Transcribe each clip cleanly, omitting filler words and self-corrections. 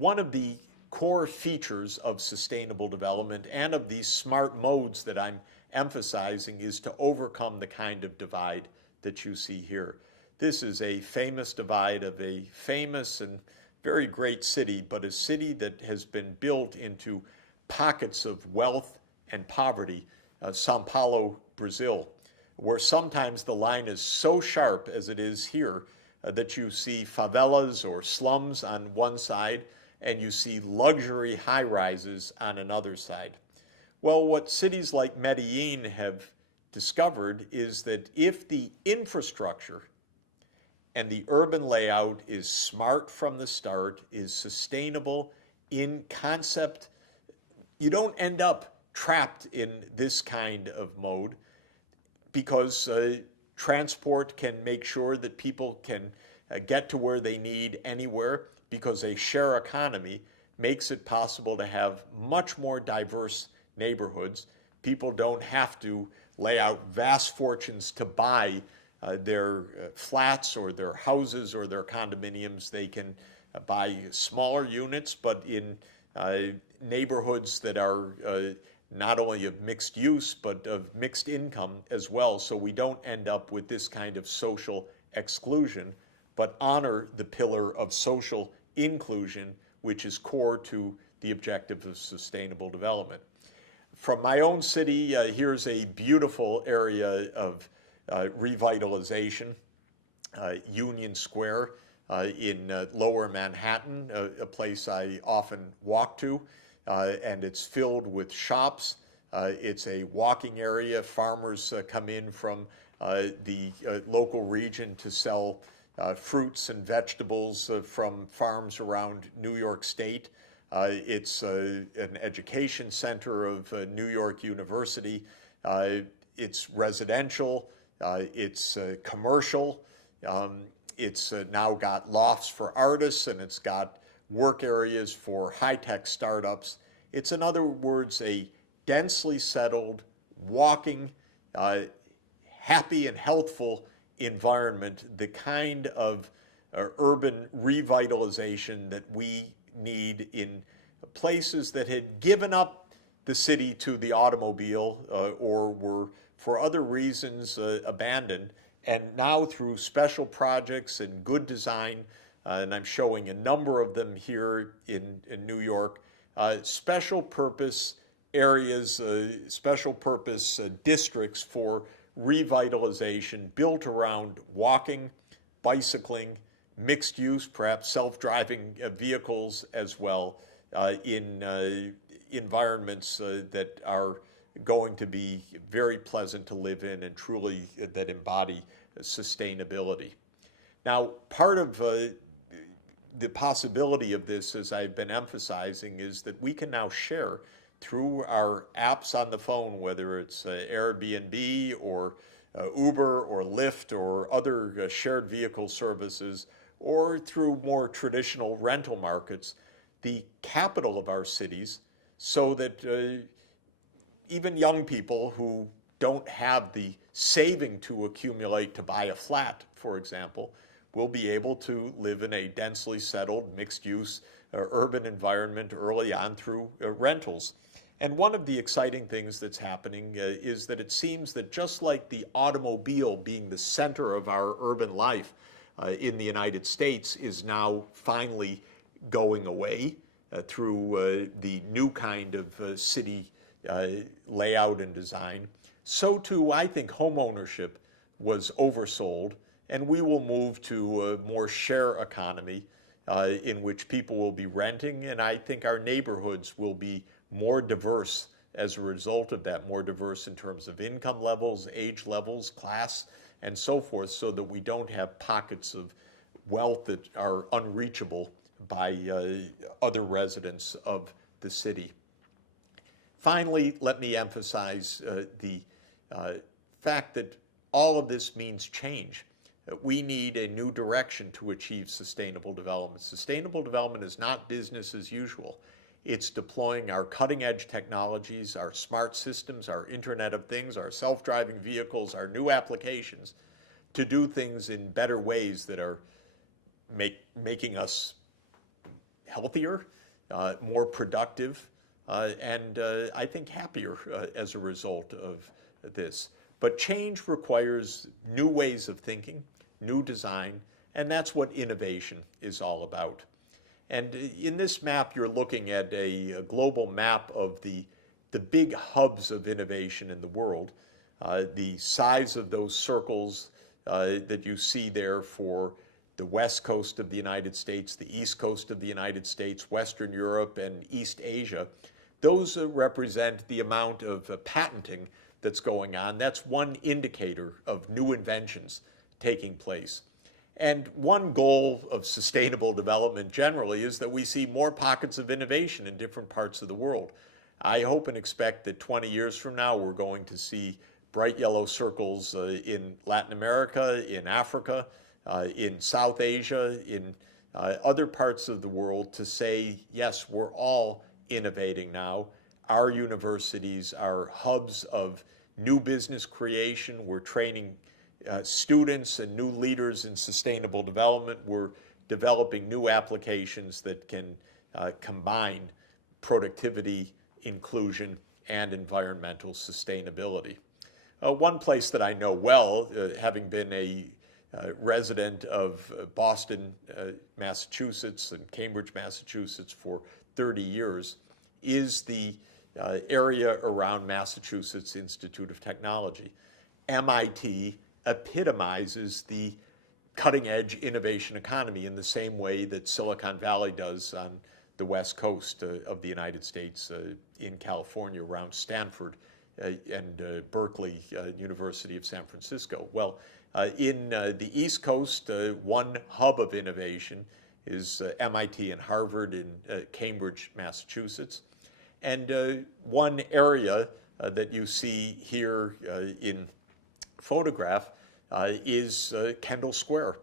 one of the core features of sustainable development and of these smart modes that I'm emphasizing is to overcome the kind of divide that you see here. This is a famous divide of a famous and very great city, but a city that has been built into pockets of wealth and poverty, Sao Paulo, Brazil, where sometimes the line is so sharp as it is here that you see favelas or slums on one side and you see luxury high-rises on another side. Well, what cities like Medellin have discovered is that if the infrastructure and the urban layout is smart from the start, is sustainable in concept, you don't end up trapped in this kind of mode because transport can make sure that people can get to where they need anywhere, because a share economy makes it possible to have much more diverse neighborhoods. People don't have to lay out vast fortunes to buy their flats or their houses or their condominiums. They can buy smaller units, but in neighborhoods that are not only of mixed use, but of mixed income as well. So we don't end up with this kind of social exclusion, but honor the pillar of social inclusion, which is core to the objective of sustainable development. From my own city, here's a beautiful area of revitalization, Union Square in lower Manhattan, a place I often walk to, and it's filled with shops. It's a walking area. Farmers come in from the local region to sell fruits and vegetables from farms around New York State. It's an education center of New York University. It's residential. It's commercial. It's now got lofts for artists, and it's got work areas for high-tech startups. It's, in other words, a densely settled, walking, happy and healthful environment, the kind of urban revitalization that we need in places that had given up the city to the automobile or were for other reasons abandoned. And now through special projects and good design, and I'm showing a number of them here in New York, special purpose areas, special purpose districts for revitalization built around walking, bicycling, mixed use, perhaps self-driving vehicles as well, in environments that are going to be very pleasant to live in and truly that embody sustainability. Now, part of the possibility of this, as I've been emphasizing, is that we can now share through our apps on the phone, whether it's Airbnb or Uber or Lyft or other shared vehicle services, or through more traditional rental markets, the capital of our cities, so that even young people who don't have the saving to accumulate to buy a flat, for example, will be able to live in a densely settled, mixed-use urban environment early on through rentals. And one of the exciting things that's happening is that it seems that just like the automobile being the center of our urban life in the United States is now finally going away through the new kind of city layout and design, so too I think home ownership was oversold, and we will move to a more share economy in which people will be renting, and I think our neighborhoods will be more diverse as a result of that, more diverse in terms of income levels, age levels, class, and so forth, so that we don't have pockets of wealth that are unreachable by other residents of the city. Finally, let me emphasize the fact that all of this means change. We need a new direction to achieve sustainable development. Sustainable development is not business as usual. It's deploying our cutting-edge technologies, our smart systems, our Internet of Things, our self-driving vehicles, our new applications to do things in better ways that are making us healthier, more productive, and I think happier as a result of this. But change requires new ways of thinking, new design, and that's what innovation is all about. And in this map, you're looking at a global map of the big hubs of innovation in the world. The size of those circles that you see there for the west coast of the United States, the east coast of the United States, Western Europe, and East Asia, those represent the amount of patenting that's going on. That's one indicator of new inventions taking place. And one goal of sustainable development generally is that we see more pockets of innovation in different parts of the world. I hope and expect that 20 years from now we're going to see bright yellow circles in Latin America, in Africa, in South Asia, in other parts of the world to say, yes, we're all innovating now. Our universities are hubs of new business creation. We're training students and new leaders in sustainable development. We're developing new applications that can combine productivity, inclusion, and environmental sustainability. One place that I know well, having been a resident of Boston, Massachusetts, and Cambridge, Massachusetts for 30 years, is the area around Massachusetts Institute of Technology. MIT epitomizes the cutting-edge innovation economy in the same way that Silicon Valley does on the west coast of the United States, in California, around Stanford and Berkeley, University of San Francisco. Well, in the East Coast, one hub of innovation is MIT and Harvard in Cambridge, Massachusetts. And one area that you see here in photograph is Kendall Square,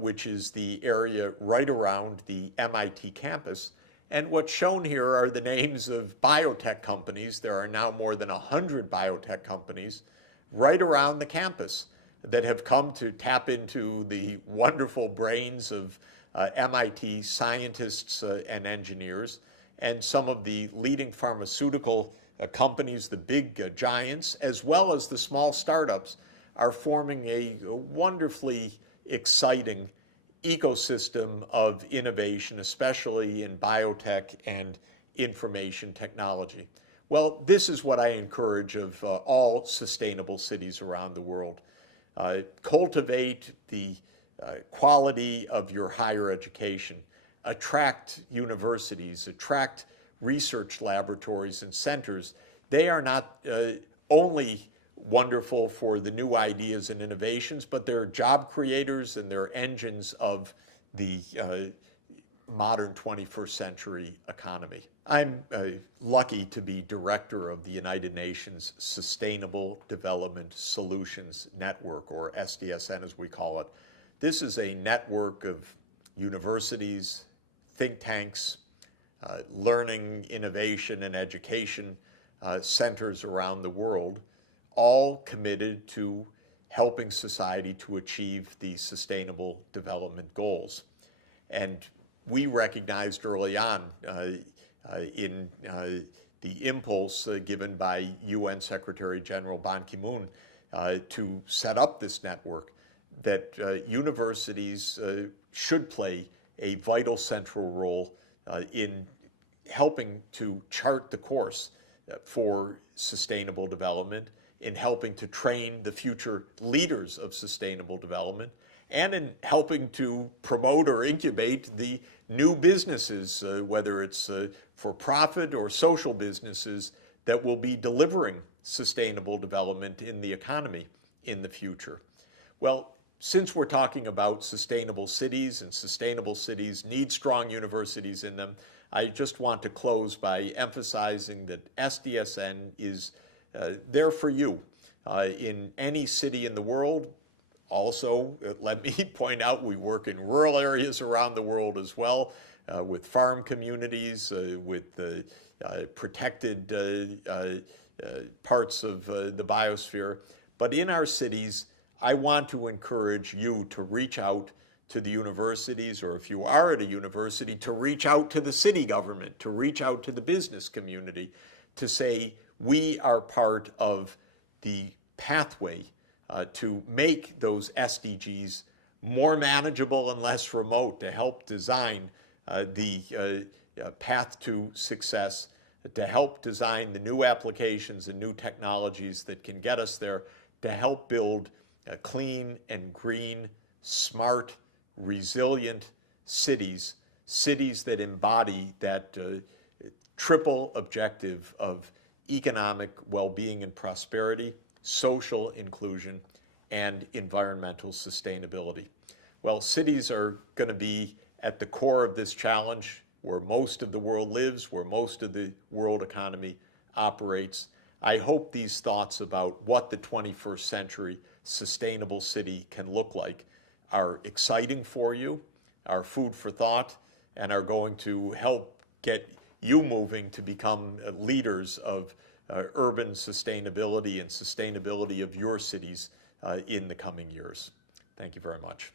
which is the area right around the MIT campus. And what's shown here are the names of biotech companies. There are now more than 100 biotech companies right around the campus that have come to tap into the wonderful brains of MIT scientists and engineers. And some of the leading pharmaceutical companies, the big giants, as well as the small startups, are forming a wonderfully exciting ecosystem of innovation, especially in biotech and information technology. Well, this is what I encourage of all sustainable cities around the world. Cultivate the quality of your higher education. Attract universities, attract research laboratories and centers. They are not only wonderful for the new ideas and innovations, but they're job creators and they're engines of the modern 21st century economy. I'm lucky to be director of the United Nations Sustainable Development Solutions Network, or SDSN as we call it. This is a network of universities, think tanks, learning, innovation, and education centers around the world, all committed to helping society to achieve the Sustainable Development Goals. And we recognized early on in the impulse given by UN Secretary General Ban Ki-moon to set up this network that universities should play a vital central role in helping to chart the course for sustainable development, in helping to train the future leaders of sustainable development, and in helping to promote or incubate the new businesses, whether it's for profit or social businesses, that will be delivering sustainable development in the economy in the future. Well, since we're talking about sustainable cities, and sustainable cities need strong universities in them, I just want to close by emphasizing that SDSN is there for you in any city in the world. Also, let me point out, we work in rural areas around the world as well, with farm communities, with protected parts of the biosphere. But in our cities, I want to encourage you to reach out to the universities, or if you are at a university, to reach out to the city government, to reach out to the business community, to say we are part of the pathway to make those SDGs more manageable and less remote, to help design the path to success, to help design the new applications and new technologies that can get us there, to help build clean and green, smart, resilient cities, cities that embody that triple objective of economic well-being and prosperity, social inclusion, and environmental sustainability. Well, cities are going to be at the core of this challenge, where most of the world lives, where most of the world economy operates. I hope these thoughts about what the 21st century sustainable city can look like are exciting for you, are food for thought, and are going to help get you moving to become leaders of urban sustainability and sustainability of your cities in the coming years. Thank you very much.